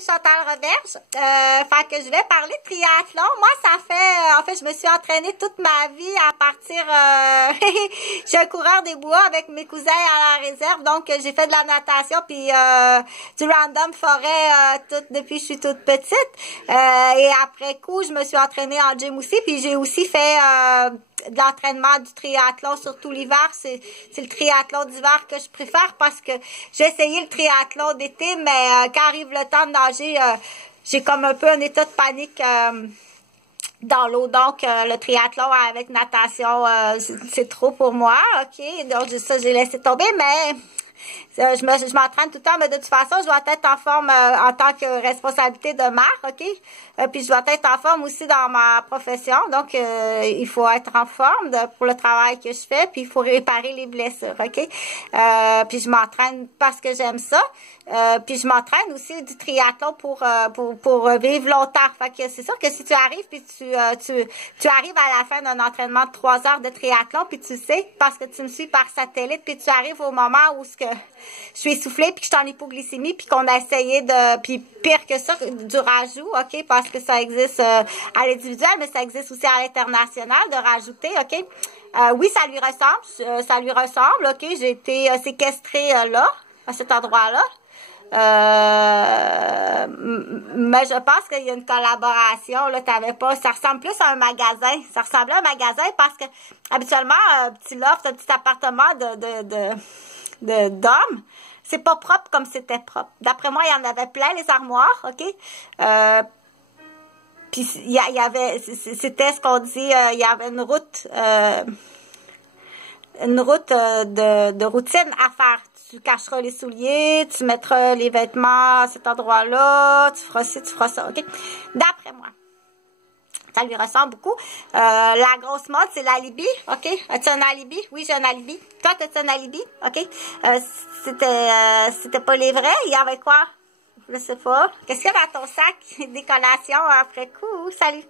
Chantal Roberge. Fait que je vais parler de triathlon. Moi, ça fait... en fait, je me suis entraînée toute ma vie à partir... je suis un coureur des bois avec mes cousins à la réserve. Donc, j'ai fait de la natation puis du random forêt depuis que je suis toute petite. Et après coup, je me suis entraînée en gym aussi. Puis j'ai aussi fait... de l'entraînement du triathlon, surtout l'hiver. C'est le triathlon d'hiver que je préfère parce que j'ai essayé le triathlon d'été, mais quand arrive le temps de nager, j'ai comme un peu un état de panique dans l'eau. Donc, le triathlon avec natation, c'est trop pour moi. OK, donc ça, j'ai laissé tomber, mais... je m'entraîne tout le temps, mais de toute façon, je dois être en forme en tant que responsabilité de mère, OK? Puis je dois être en forme aussi dans ma profession, donc il faut être en forme pour le travail que je fais, puis il faut réparer les blessures, OK? Puis je m'entraîne parce que j'aime ça. Puis je m'entraîne aussi du triathlon pour vivre longtemps. Fait que c'est sûr que si tu arrives puis tu arrives à la fin d'un entraînement de 3 heures de triathlon puis tu sais parce que tu me suis par satellite puis tu arrives au moment où je suis essoufflée puis que je suis en hypoglycémie puis qu'on a essayé puis pire que ça, du rajout, OK, parce que ça existe à l'individuel, mais ça existe aussi à l'international de rajouter, OK. Oui, ça lui ressemble, OK. J'ai été séquestrée là, à cet endroit-là. Mais je pense qu'il y a une collaboration, là, t'avais pas, ça ressemble plus à un magasin, ça ressemblait à un magasin parce que, habituellement, un petit loft, un petit appartement d'hommes, c'est pas propre comme c'était propre. D'après moi, il y en avait plein, les armoires, OK? Puis, il y avait, c'était ce qu'on dit, il y avait une route de routine à faire. Tu cacheras les souliers, tu mettras les vêtements à cet endroit-là, tu feras ci, tu feras ça, OK? D'après moi. Ça lui ressemble beaucoup. La grosse mode, c'est l'alibi, OK? As-tu un alibi? Oui, j'ai un alibi. Toi, as-tu un alibi? OK? C'était pas les vrais. Il y avait quoi? Je sais pas. Qu'est-ce qu'il y a dans ton sac? Des collations après coup. Salut!